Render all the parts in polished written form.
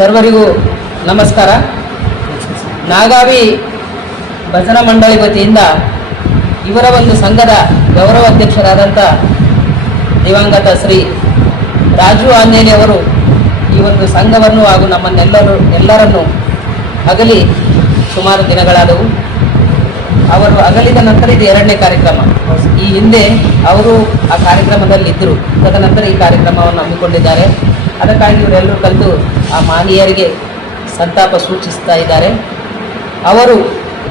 ಸರ್ವರಿಗೂ ನಮಸ್ಕಾರ. ನಾಗಾವಿ ಭಜನಾ ಮಂಡಳಿ ವತಿಯಿಂದ ಇವರ ಒಂದು ಸಂಘದ ಗೌರವ ಅಧ್ಯಕ್ಷರಾದಂಥ ದಿವಂಗತ ಶ್ರೀ ರಾಜು ಆಂಜನೇಯ ಅವರು ಈ ಒಂದು ಸಂಘವನ್ನು ಹಾಗೂ ಎಲ್ಲರನ್ನು ಅಗಲಿ ಸುಮಾರು ದಿನಗಳಾದವು. ಅವರು ಅಗಲಿದ ನಂತರ ಇದು ಎರಡನೇ ಕಾರ್ಯಕ್ರಮ. ಈ ಹಿಂದೆ ಅವರು ಆ ಕಾರ್ಯಕ್ರಮದಲ್ಲಿದ್ದರು, ತದನಂತರ ಈ ಕಾರ್ಯಕ್ರಮವನ್ನು ಹಮ್ಮಿಕೊಂಡಿದ್ದಾರೆ. ಅದಕ್ಕಾಗಿ ಇವರೆಲ್ಲರೂ ಕಲಿತು ಆ ಮಾನೀಯರಿಗೆ ಸಂತಾಪ ಸೂಚಿಸ್ತಾ ಇದ್ದಾರೆ. ಅವರು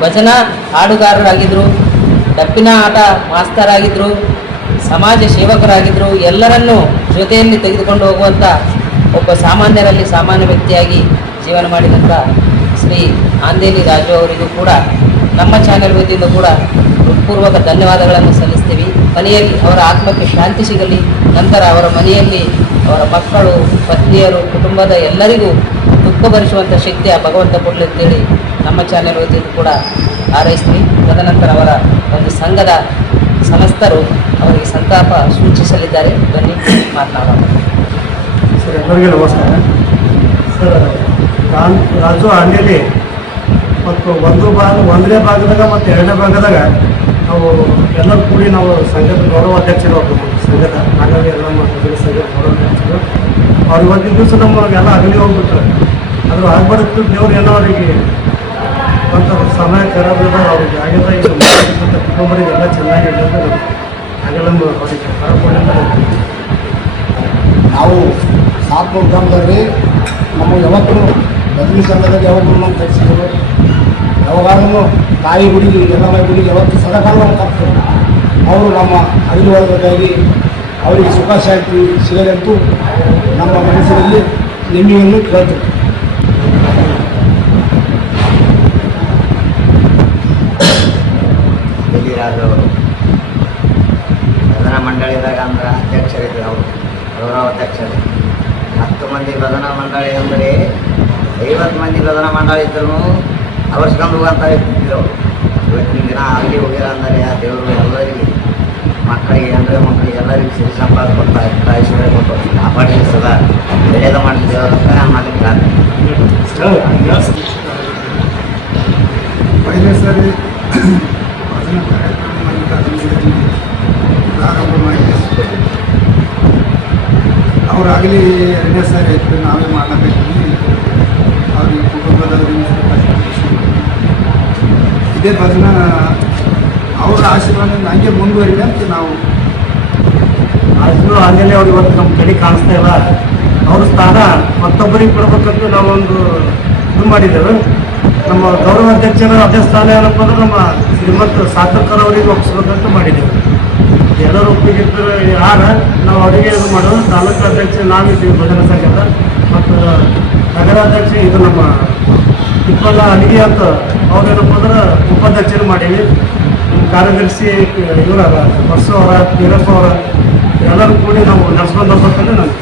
ಭಜನಾ ಹಾಡುಗಾರರಾಗಿದ್ದರು, ಡಪ್ಪಿನ ಆಟ ಮಾಸ್ತರ್ ಆಗಿದ್ದರು, ಸಮಾಜ ಸೇವಕರಾಗಿದ್ದರು. ಎಲ್ಲರನ್ನೂ ಜೊತೆಯಲ್ಲಿ ತೆಗೆದುಕೊಂಡು ಹೋಗುವಂಥ ಒಬ್ಬ ಸಾಮಾನ್ಯರಲ್ಲಿ ಸಾಮಾನ್ಯ ವ್ಯಕ್ತಿಯಾಗಿ ಜೀವನ ಮಾಡಿದಂಥ ಶ್ರೀ ಆಂದೇಲಿ ರಾಜು ಅವರಿಗೂ ಕೂಡ ನಮ್ಮ ಚಾನೆಲ್ ವತಿಯಿಂದ ಕೂಡ ಹೃತ್ಪೂರ್ವಕ ಧನ್ಯವಾದಗಳನ್ನು ಸಲ್ಲಿಸ್ತೀವಿ. ಮನೆಯಲ್ಲಿ ಅವರ ಆತ್ಮಕ್ಕೆ ಶಾಂತಿ ಸಿಗಲಿ. ನಂತರ ಅವರ ಮನೆಯಲ್ಲಿ ಅವರ ಮಕ್ಕಳು, ಪತ್ನಿಯರು, ಕುಟುಂಬದ ಎಲ್ಲರಿಗೂ ದುಃಖ ಭರಿಸುವಂಥ ಶಕ್ತಿ ಆ ಭಗವಂತ ಕೊಡಲಿ ಅಂತೇಳಿ ನಮ್ಮ ಚಾನೆಲ್ ವತಿಯಿಂದ ಕೂಡ ಹಾರೈಸ್ತೀವಿ. ತದನಂತರ ಅವರ ಒಂದು ಸಂಘದ ಸಮಸ್ತರು ಅವರಿಗೆ ಸಂತಾಪ ಸೂಚಿಸಲಿದ್ದಾರೆ. ಬನ್ನಿ ಮಾತನಾಡೋಣ. ಸರ್, ಎಲ್ಲರಿಗೆ ನಮಸ್ಕಾರ. ಸರ್, ರಾಜು ಆಂಡೇಲಿ ಮತ್ತು ಒಂದನೇ ಭಾಗದಾಗ ಮತ್ತು ಎರಡನೇ ಭಾಗದಾಗ ನಾವು ಎಲ್ಲರೂ ಕೂಡಿ ನಾವು ಸಂಘದ ಗೌರವ ಅಧ್ಯಕ್ಷರು ಹೋಗ್ಬೇಕು. ಸಂಘದ ನಾಗಾವಿ ಎಲ್ಲ ಸಂಘದ ಗೌರವ ಅಧ್ಯಕ್ಷರು ಅವ್ರು ಇವತ್ತಿನ ದಿವಸ ನಮಗೆಲ್ಲ ಅಗಲಿ ಹೋಗ್ಬಿಟ್ರೆ ಆದರೂ ಆಗ್ಬಾರ್ದು. ದೇವ್ರು ಏನೋ ಅವರಿಗೆ ಮತ್ತು ಸಮಯ ಖರಾಬ್ ಅವ್ರಿಗೆ ಆಗ್ಯದ. ಈಗ ಕುಟುಂಬರಿಗೆ ಎಲ್ಲ ಚೆನ್ನಾಗಿ ಇಡೋದು ಹಾಗೆಲ್ಲ ಅವರಿಗೆ ಕಳ್ಕೊಂಡಿಲ್ಲ. ನಾವು ಸಾತ್ಪುರ ಗ್ರಾಮದಲ್ಲಿ ನಮಗೆ ಯಾವತ್ತೂ ಭಜನೆ ಸಂಘದಾಗ ಯಾವಾಗಲೂ ನಾವು ಕಳಿಸಿದ್ರು. ಯಾವಾಗಾದ್ರೂ ತಾಯಿ ಗುಡಿಗೆ ಎಲ್ಲ ಗುಡಿಗೆ ಯಾವತ್ತು ಸದಾಕಾಲ ನಾವು ಕರ್ತೇವೆ. ಅವರು ನಮ್ಮ ಅಗಲಿವಾದಕ್ಕಾಗಿ ಅವರಿಗೆ ಸುಖ ಶಾಂತಿ ಸಿಗದಂತೂ ನಮ್ಮ ಮನಸ್ಸಿನಲ್ಲಿ ನೆಮ್ಮದಿಯನ್ನು ಕೇಳ್ತೇವೆ. ಅವರು ಭಜನಾ ಮಂಡಳಿದಾಗ ಅಂದ್ರೆ ಅಧ್ಯಕ್ಷರಿದ್ದರು. ಅವರು ಗೌರವ ಅಧ್ಯಕ್ಷರು. 10 ಮಂದಿ ಭಜನಾ ಮಂಡಳಿ ಅಂದರೆ 50 ಮಂದಿ ಭಜನಾ ಮಂಡಳಿ ಇದ್ದರೂ ಅವರ್ಸ್ಕೊಂಡು ಹೋಗಂತ ಇದ್ದರು. ಇವತ್ತಿನ ದಿನ ಅಲ್ಲಿ ಹೋಗಿರ ಅಂದರೆ ಆ ದೇವರು ಎಲ್ಲರಿಗೆ ಮಕ್ಕಳಿಗೆ ಅಂದರೆ ಮಕ್ಕಳಿಗೆ ಎಲ್ಲರಿಗೂ ಸಿರಿ ಸಂಪಾದ ಕೊಡ್ತಾ ಇರ್ತಾ ಐಶ್ವರ್ಯ ಕೊಟ್ಟು ಕಾಪಾಡಿ ಸದಾ ಬೆಳೆದ ಮಾಡಿದ್ದೇವೆ ಅಂತ ಮಾಡಿದ್ದಾರೆ. ಪಹले ಸರಿ ಭಜನಾ ಕಾರ್ಯಕ್ರಮ ಪ್ರಾರಂಭ ಮಾಡಿದೆ. ಅವರಾಗಲಿ ಎರಡನೇ ಸಾರಿ ಆಯಿತು ನಾವೇ ಮಾಡಬೇಕಂದು ಅವ್ರಿಗೆ ಕುಟುಂಬದವರಿಂದ ಇದೇ ಭಜನಾ ಅವರ ಆಶೀರ್ವಾದದಿಂದ ಹಂಗೆ ಮುಂದುವರಿದೆ ಅಂತ ನಾವು ರಾಜು ಆಂಜನೇಯ ಅವ್ರು ಇವತ್ತು ನಮ್ಮ ಕಡೆ ಕಾಣಿಸ್ತಾ ಇಲ್ಲ. ಅವ್ರ ಸ್ಥಾನ ಮತ್ತೊಬ್ಬರಿಗೆ ಕೊಡ್ಬೇಕಂತ ನಾವೊಂದು ಇದು ಮಾಡಿದ್ದೇವೆ. ನಮ್ಮ ಗೌರವ ಅಧ್ಯಕ್ಷರ ಅದೇ ಸ್ಥಾನ ಏನಪ್ಪ ಅಂದ್ರೆ ನಮ್ಮ ಶ್ರೀಮಂತ ಸಾಧಕರ್ ಅವರಿಗೆ ಒಪ್ಪಿಸ್ಬೇಕಂತ ಮಾಡಿದ್ದೇವೆ. ಎಲ್ಲರೂ ಒಪ್ಪಿಗಿರ್ತಾರೆ ಯಾರ ನಾವು ಅವರಿಗೆ ಇದು ಮಾಡೋದು. ತಾಲೂಕು ಅಧ್ಯಕ್ಷ ನಾವಿದ್ದೀವಿ ಭಜನಾ ಸಂಘದ, ಮತ್ತು ನಗರಾಧ್ಯಕ್ಷ ಇದು ನಮ್ಮ ತಿಪ್ಪಲ್ಲ ಅಲ್ಲಿಗೆ ಅಂತ ಅವ್ರೇನಪ್ಪ ಅಂದ್ರೆ ಉಪಾಧ್ಯಕ್ಷರು ಮಾಡೀವಿ. ನಮ್ಮ ಕಾರ್ಯದರ್ಶಿ ಇವರ ವರ್ಷ ಅವರ ವೀರಪ್ಪ ಅವರ ಎಲ್ಲರೂ ಕೂಡಿ ನಾವು ನಡೆಸ್ಕೊಂಡು ಹೋಗ್ಬೇಕಂದ್ರೆ ನಾನು